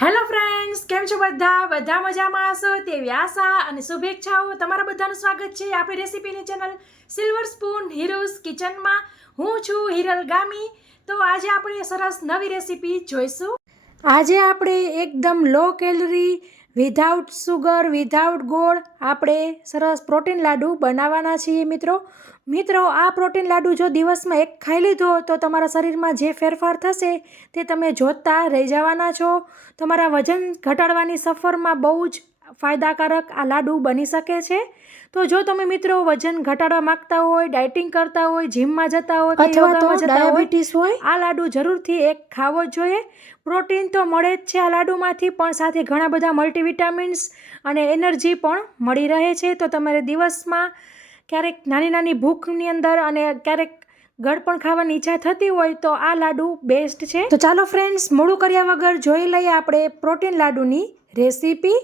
Hello friends, કેમ છો બધા મજામાં હશો તેવી આશા અને શુભેચ્છાઓ તમારા બધાનું સ્વાગત છે આપણી રેસીપીની ચેનલ સિલ્વર સ્પૂન હીરોઝ કિચનમાં. હું છું હિરલ ગામી. તો આજે આપણે સરસ નવી રેસીપી જોઈશું. આજે આપણે એકદમ લો કેલરી, વિધાઉટ સુગર, વિધાઉટ ગોળ આપણે સરસ પ્રોટીન લાડુ બનાવવાના છીએ મિત્રો. આ પ્રોટીન લાડુ જો દિવસમાં એક ખાઈ લીધો તો તમારા શરીરમાં જે ફેરફાર થશે તે તમે જોતા રહી જવાના છો. તમારા વજન ઘટાડવાની સફરમાં બહુ જ ફાયદાકારક આ લાડુ બની શકે છે. તો જો તમે મિત્રો વજન ઘટાડવા માંગતા હોય, ડાયટિંગ કરતા હોય, જીમમાં જતા હોય અથવા તો ડાયાબિટીસ હોય, આ લાડુ જરૂરથી એક ખાવો જોઈએ. પ્રોટીન તો મળે જ છે આ લાડુમાંથી, પણ સાથે ઘણા બધા મલ્ટીવિટામિન્સ અને એનર્જી પણ મળી રહે છે. તો તમારે દિવસમાં ક્યારેક નાની ભૂખની અંદર અને ક્યારેક ગળપણ ખાવાની ઈચ્છા થતી હોય તો આ લાડુ બેસ્ટ છે. તો ચાલો ફ્રેન્ડ્સ, મોડું કર્યા વગર જોઈ લઈએ આપણે પ્રોટીન લાડુની રેસીપી.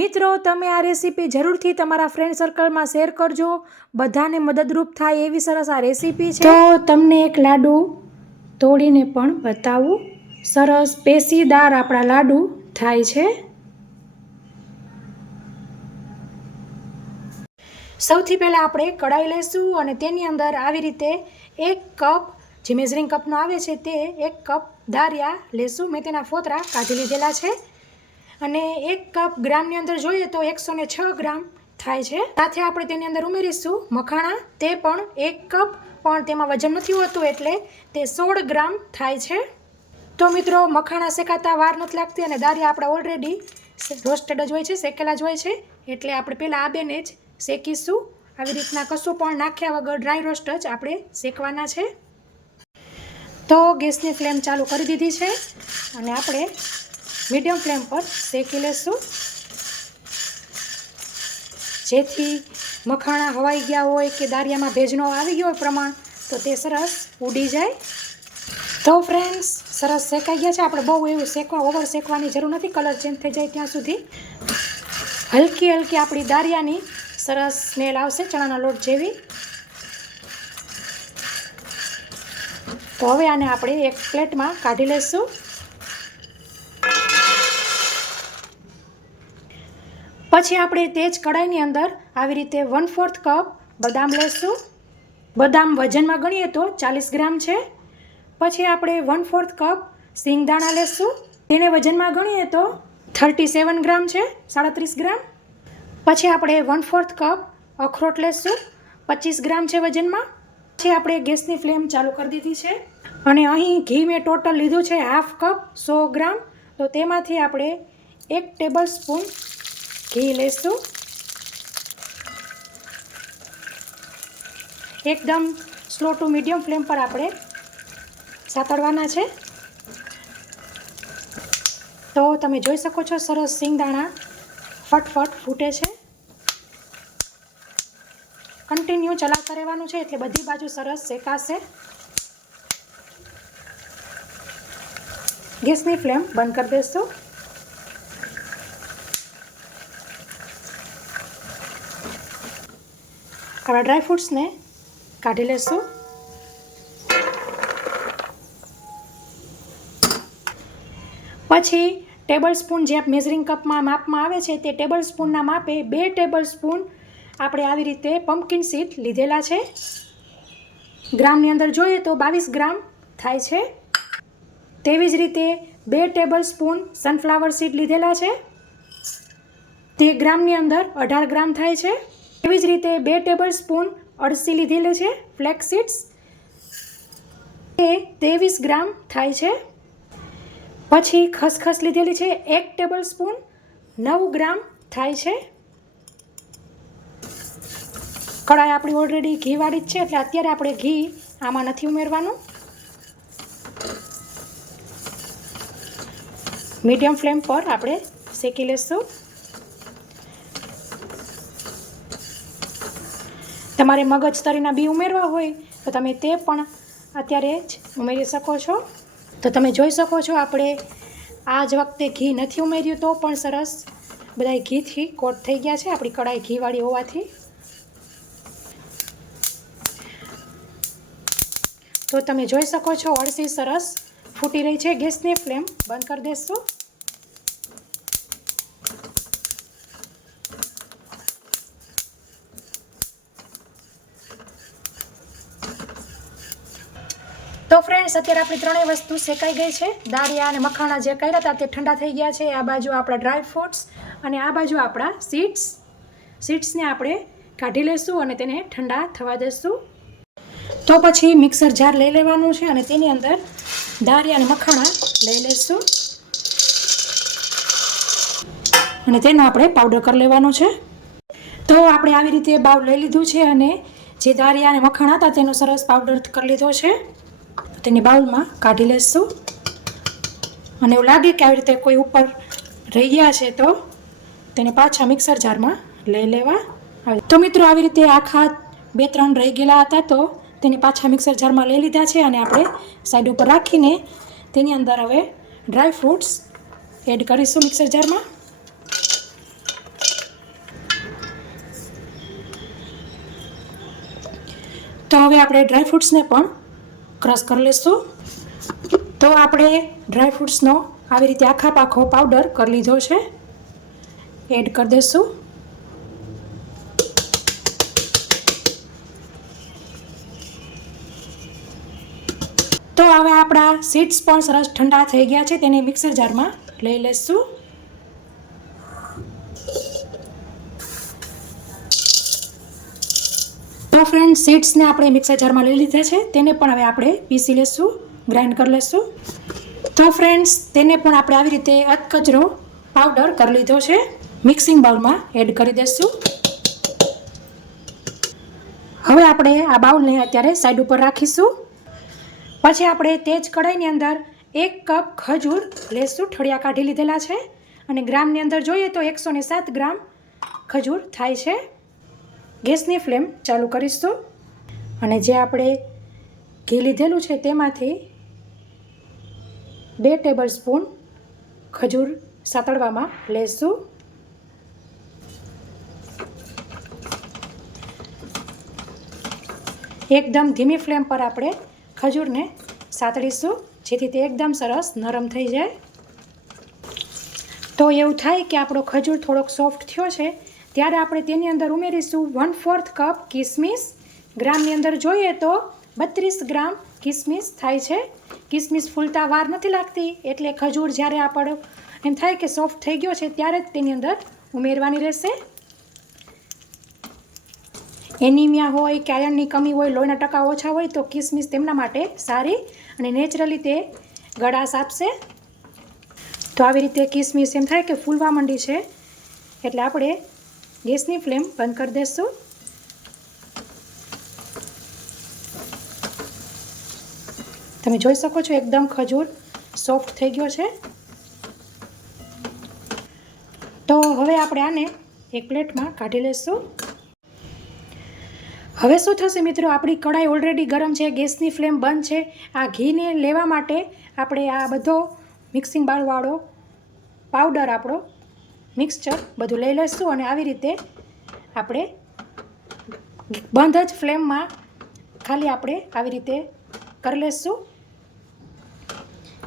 મિત્રો, તમે આ રેસીપી જરૂરથી તમારા ફ્રેન્ડ સર્કલમાં શેર કરજો. બધાને મદદરૂપ થાય એવી સરસ આ રેસીપી છે. તો તમને એક લાડુ તોડીને પણ બતાવું. સરસ પેશીદાર આપણા લાડુ થાય છે. સૌથી પહેલાં આપણે કઢાઈ લઈશું અને તેની અંદર આવી રીતે 1 કપ, જે મેઝરિંગ કપનો આવે છે તે 1 કપ દારિયા લેશું. મેં તેના ફોતરા કાઢી લીધેલા છે. અને 1 કપ ગ્રામની અંદર જોઈએ તો 106 ગ્રામ થાય છે. સાથે આપણે તેની અંદર ઉમેરીશું મખાણા, તે પણ 1 કપ, પણ તેમાં વજન નથી હોતું એટલે તે 16 ગ્રામ થાય છે. તો મિત્રો, મખાણા શેકાતા વાર નથી લાગતી અને દારિયા આપણા ઓલરેડી રોસ્ટેડ જ હોય છે, શેકેલા જ હોય છે. એટલે આપણે પહેલાં આ બેને જ શેકીશું. આવી રીતના કશું પણ નાખ્યા વગર ડ્રાય રોસ્ટ જ આપણે શેકવાના છે. તો ગેસની ફ્લેમ ચાલુ કરી દીધી છે અને આપણે મીડિયમ ફ્લેમ પર શેકી લેશું, જેથી મખાણા હવાઈ ગયા હોય કે દારિયામાં ભેજનો આવી ગયો હોય પ્રમાણ, તો તે સરસ ઉડી જાય. તો ફ્રેન્ડ્સ, સરસ શેકાઈ ગયા છે. આપણે બહુ એવું ઓવર શેકવાની જરૂર નથી, કલર ચેન્જ થઈ જાય ત્યાં સુધી. હલકી આપણી દારિયાની સરસ સ્મેલ આવશે ચણાના લોટ જેવી. તો હવે આને આપણે એક પ્લેટમાં કાઢી લઈશું. પછી આપણે તે જ કઢાઈની અંદર આવી રીતે 1/4 કપ બદામ લઈશું. બદામ વજનમાં ગણીએ તો 40 ગ્રામ છે. પછી આપણે 1/4 કપ સિંગદાણા લઈશું. તેને વજનમાં ગણીએ તો 37 ગ્રામ છે, 37 ગ્રામ. પછી આપણે 1/4 કપ અખરોટ લઈશું, 25 ગ્રામ છે વજનમાં. પછી આપણે ગેસની ફ્લેમ ચાલુ કરી દીધી છે અને અહીં ઘી મેં ટોટલ લીધું છે 1/2 કપ, 100 ગ્રામ. તો તેમાંથી આપણે 1 ટેબલ સ્પૂન ઘી લઈશું. એકદમ સ્લો ટુ મીડિયમ ફ્લેમ પર આપણે સાતળવાના છે. તો તમે જોઈ શકો છો સરસ સિંગદાણા ફટફટ ફૂટે છે. કન્ટિન્યુ ચલાવતા રહેવાનું છે એટલે બધી બાજુ સરસ શેકાશે. ગેસની ફ્લેમ બંધ કરી દઈશું. આપણા ડ્રાયફ્રૂટ્સને કાઢી લેશું. પછી ટેબલ સ્પૂન, જે મેઝરિંગ કપમાં માપમાં આવે છે તે ટેબલ સ્પૂનના માપે 2 ટેબલ સ્પૂન આપણે આવી રીતે પમ્પકિન સીડ લીધેલા છે. ગ્રામની અંદર જોઈએ તો 22 ગ્રામ થાય છે. તેવી જ રીતે 2 ટેબલ સ્પૂન સનફ્લાવર સીડ લીધેલા છે. તે ગ્રામની અંદર 18 ગ્રામ થાય છે. તેવી જ રીતે 2 ટેબલ સ્પૂન અળસી લીધેલી છે, ફ્લેક્સ સીડ્સ, તે 23 ગ્રામ થાય છે. પછી ખસખસ લીધેલી છે 1 ટેબલ સ્પૂન, 9 ગ્રામ થાય છે. કઢાઈ આપણી ઓલરેડી ઘીવાળી જ છે એટલે અત્યારે આપણે ઘી આમાં નથી ઉમેરવાનું. મીડિયમ ફ્લેમ પર આપણે શેકી લઈશું. તમારે મગજતરીના બી ઉમેરવા હોય તો તમે તે પણ અત્યારે જ ઉમેરી શકો છો. તો તમે જોઈ શકો છો આપણે આ જ વખતે ઘી નથી ઉમેર્યું તો પણ સરસ બધા ઘીથી કોટ થઈ ગયા છે, આપણી કઢાઈ ઘીવાળી હોવાથી. તો તમે જોઈ શકો છો અળસી સરસ ફૂટી રહી છે. ગેસની ફ્લેમ બંધ કરી દઈશું. તો ફ્રેન્ડ્સ, અત્યારે આપણી ત્રણેય વસ્તુ શેકાઈ ગઈ છે. દાળિયા અને મખાણા જે કર્યા હતા તે ઠંડા થઈ ગયા છે. આ બાજુ આપણા ડ્રાય ફ્રૂટ્સ અને આ બાજુ આપણા સીડ્સને આપણે કાઢી લઈશું અને તેને ઠંડા થવા દઈશું. તો પછી મિક્સર જાર લઈ લેવાનું છે અને તેની અંદર દાળિયા અને મખાણા લઈ લઈશું અને તેનો આપણે પાવડર કરી લેવાનો છે. તો આપણે આવી રીતે બાઉલ લઈ લીધું છે અને જે દાળિયા અને મખાણા હતા તેનો સરસ પાવડર કરી લીધો છે. તેને બાઉલમાં કાઢી લઈશું અને એવું લાગે કે આવી રીતે કોઈ ઉપર રહી ગયા છે તો તેને પાછા મિક્સર જારમાં લઈ લેવા. તો મિત્રો, આવી રીતે આખા 2-3 રહી ગયેલા હતા તો તેને પાછા મિક્સર જારમાં લઈ લીધા છે અને આપણે સાઈડ ઉપર રાખીને તેની અંદર હવે ડ્રાય ફ્રૂટ્સ એડ કરીશું મિક્સર જારમાં. તો હવે આપણે ડ્રાય ફ્રૂટ્સને પણ ક્રશ કરી લઈશું. તો આપણે ડ્રાય ફ્રૂટ્સનો આવી રીતે આખા પાખો પાવડર કરી લીધો છે, એડ કરી દઈશું. તો હવે આપણા સીડ્સ પણ સરસ ઠંડા થઈ ગયા છે, તેને મિક્સર જારમાં લઈ લઈશું. તો ફ્રેન્ડ, સીડ્સને આપણે મિક્સર જારમાં લઈ લીધા છે, તેને પણ હવે આપણે પીસી લઈશું, ગ્રાઇન્ડ કરી લઈશું. તો ફ્રેન્ડ્સ, તેને પણ આપણે આવી રીતે અધકચરો પાવડર કરી લીધો છે, મિક્સિંગ બાઉલમાં એડ કરી દઈશું. હવે આપણે આ બાઉલને અત્યારે સાઈડ ઉપર રાખીશું. પછી આપણે તે જ કઢાઈની અંદર 1 કપ ખજૂર લેશું, ઠળિયા કાઢી લીધેલા છે અને ગ્રામની અંદર જોઈએ તો 107 ગ્રામ ખજૂર થાય છે. ગેસની ફ્લેમ ચાલુ કરીશું અને જે આપણે ઘી લીધેલું છે તેમાંથી 2 ટેબલ સ્પૂન ખજૂર સાતળવામાં લેશું. એકદમ ધીમી ફ્લેમ પર આપણે ખજૂરને સાતળીશું જેથી તે એકદમ સરસ નરમ થઈ જાય. તો એવું થાય કે આપણો ખજૂર થોડોક સોફ્ટ થયો છે ત્યારે આપણે તેની અંદર ઉમેરીશું 1/4 કપ કિસમિસ. ગ્રામની અંદર જોઈએ તો 32 ગ્રામ કિસમિસ થાય છે. કિસમિસ ફૂલતા વાર નથી લાગતી એટલે ખજૂર જ્યારે આપણે એમ થાય કે સોફ્ટ થઈ ગયો છે ત્યારે જ તેની અંદર ઉમેરવાની રહેશે. એનિમિયા હોય કે આયર્નની કમી હોય, લોહીના ટકા ઓછા હોય તો કિસમિસ તેમના માટે સારી અને નેચરલી તે ગળાશ આપશે. તો આવી રીતે કિસમિસ એમ થાય કે ફૂલવા માંડી છે એટલે આપણે ગેસની ફ્લેમ બંધ કરી દઈશું. તમે જોઈ શકો છો એકદમ ખજૂર સોફ્ટ થઈ ગયો છે. તો હવે આપણે આને એક પ્લેટમાં કાઢી લઈશું. હવે શું થશે મિત્રો, આપણી કઢાઈ ઓલરેડી ગરમ છે, ગેસની ફ્લેમ બંધ છે. આ ઘીને લેવા માટે આપણે આ બધો મિક્સિંગ બાઉલવાળો પાવડર આપણો મિક્સચર બધું લઈ લઈશું અને આવી રીતે આપણે બંધ જ ફ્લેમમાં ખાલી આપણે આવી રીતે કરી લઈશું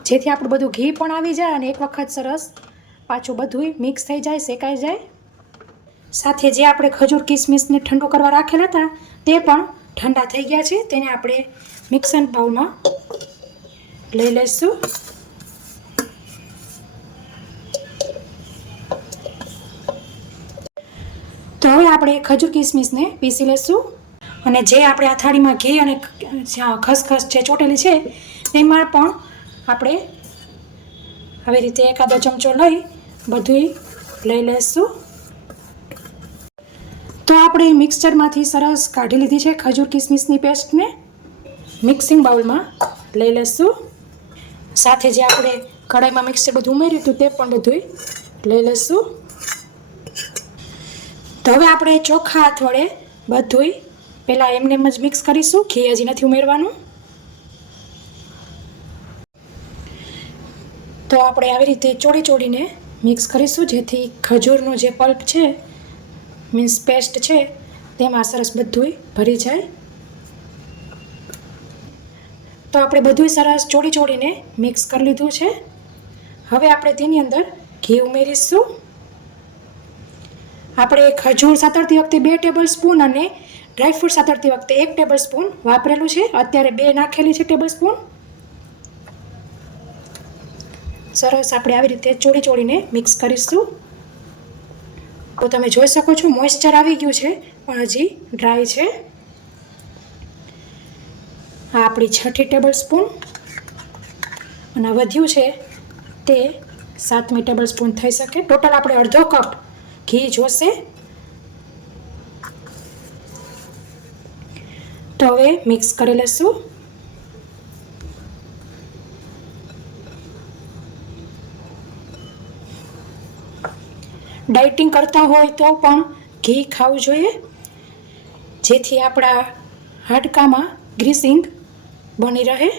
જેથી આપણું બધું ઘી પણ આવી જાય અને એક વખત સરસ પાછું બધું મિક્સ થઈ જાય, શેકાઈ જાય. સાથે જે આપણે ખજૂર કિસમિસને ઠંડુ કરવા રાખેલા હતા તે પણ ઠંડા થઈ ગયા છે, તેને આપણે મિક્સર બાઉલમાં લઈ લઈશું. તો હવે આપણે ખજૂર કિસમિસને પીસી લઈશું અને જે આપણે આ થાળીમાં ઘી અને ખસખસ જે ચોટેલી છે તેમાં પણ આપણે આવી રીતે એકાદો ચમચો લઈ બધું લઈ લઈશું. તો આપણે મિક્સચરમાંથી સરસ કાઢી લીધી છે ખજૂર કિસમિસની પેસ્ટને મિક્સિંગ બાઉલમાં લઈ લઈશું. સાથે જે આપણે કઢાઈમાં મિક્સર બધું ઉમેર્યું હતું તે પણ બધું લઈ લઈશું. તો હવે આપણે ચોખ્ખા હાથ વડે બધું પહેલાં એમને જ મિક્સ કરીશું, ઘી હજી નથી ઉમેરવાનું. તો આપણે આવી રીતે ચોડીને મિક્સ કરીશું જેથી ખજૂરનો જે પલ્પ છે મીન્સ પેસ્ટ છે તેમાં સરસ બધું ભરી જાય. તો આપણે બધું સરસ ચોડીને મિક્સ કરી લીધું છે. હવે આપણે તેની અંદર ઘી ઉમેરીશું. આપણે ખજૂર સાતળતી વખતે 2 ટેબલ સ્પૂન અને ડ્રાયફ્રૂટ સાતળતી વખતે 1 ટેબલ સ્પૂન વાપરેલું છે. અત્યારે 2 નાખેલી છે ટેબલ સ્પૂન. સરસ આપણે આવી રીતે ચોળીને મિક્સ કરીશું. તો તમે જોઈ શકો છો મોઇસ્ચર આવી ગયું છે પણ હજી ડ્રાય છે. આ આપણી 6 ટેબલ સ્પૂન અને વધ્યું છે તે 7મી ટેબલ સ્પૂન થઈ શકે. ટોટલ આપણે અડધો કપ ઘી જોશે. તો હવે મિક્સ કરી લેશું. ડાયટિંગ કરતા હોય તો પણ ઘી ખાવું જોઈએ, જેથી આપણા હાડકામાં ગ્રીસિંગ બની રહે.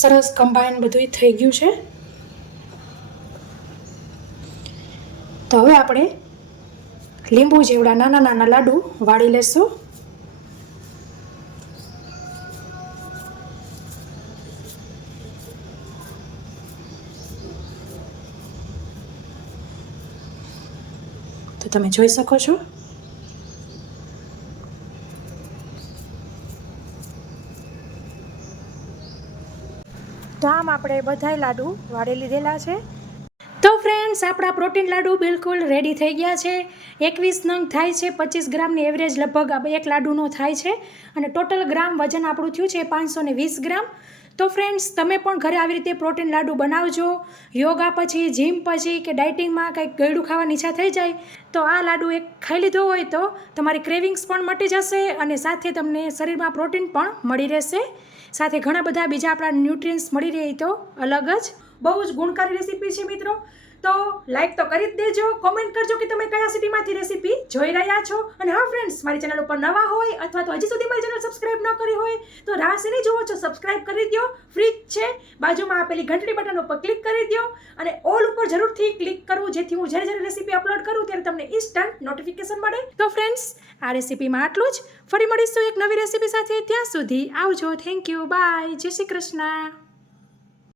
સરસ કમ્બાઈન બધું થઈ ગયું છે. તો હવે આપણે લીંબુ જેવડા નાના નાના લાડુ વાળી લેશું. તો તમે જોઈ શકો છો. તો આમ આપણે બધાય લાડુ વાળી લીધેલા છે. તો ફ્રેન્ડ્સ, આપણા પ્રોટીન લાડુ બિલકુલ રેડી થઈ ગયા છે. 21 નંગ થાય છે. 25 ગ્રામની એવરેજ લગભગ એક લાડુનો થાય છે અને ટોટલ ગ્રામ વજન આપણું થયું છે 520 ગ્રામ. તો ફ્રેન્ડ્સ, તમે પણ ઘરે આવી રીતે પ્રોટીન લાડુ બનાવજો. યોગા પછી, જીમ પછી કે ડાયટિંગમાં કંઈક ગળ્યું ખાવાની ઈચ્છા થઈ જાય તો આ લાડુ એક ખાઈ લીધો હોય તો તમારી ક્રેવિંગ્સ પણ મટી જશે અને સાથે તમને શરીરમાં પ્રોટીન પણ મળી રહેશે. સાથે ઘણા બધા બીજા આપણા ન્યુટ્રિયન્ટ્સ મળી રહે તો અલગ જ બહુ જ ગુણકારી રેસીપી છે મિત્રો. તો લાઈક તો કરી જ દેજો. કોમેન્ટ કરજો કે તમે કયા સિટીમાંથી રેસીપી જોઈ રહ્યા છો. અને હા ફ્રેન્ડ્સ, મારી ચેનલ ઉપર નવા હોય અથવા તો હજી સુધી મારી ચેનલ સબસ્ક્રાઇબ ન કરી હોય તો રાહ શેની જોવો છો, સબસ્ક્રાઇબ કરી દો. ફ્રી જ છે. બાજુમાં આપેલી ઘંટડી બટન ઉપર ક્લિક કરી દો અને ઓલ ઉપર જરૂરથી ક્લિક કરવું, જેથી હું જ્યારે રેસીપી અપલોડ કરું ત્યારે તમને ઇન્સ્ટન્ટ નોટિફિકેશન મળે. તો ફ્રેન્ડ્સ, આ રેસીપીમાં આટલું જ. ફરી મળીશું એક નવી રેસીપી સાથે. ત્યાં સુધી આવજો. Thank you. બાય. જય શ્રી કૃષ્ણ.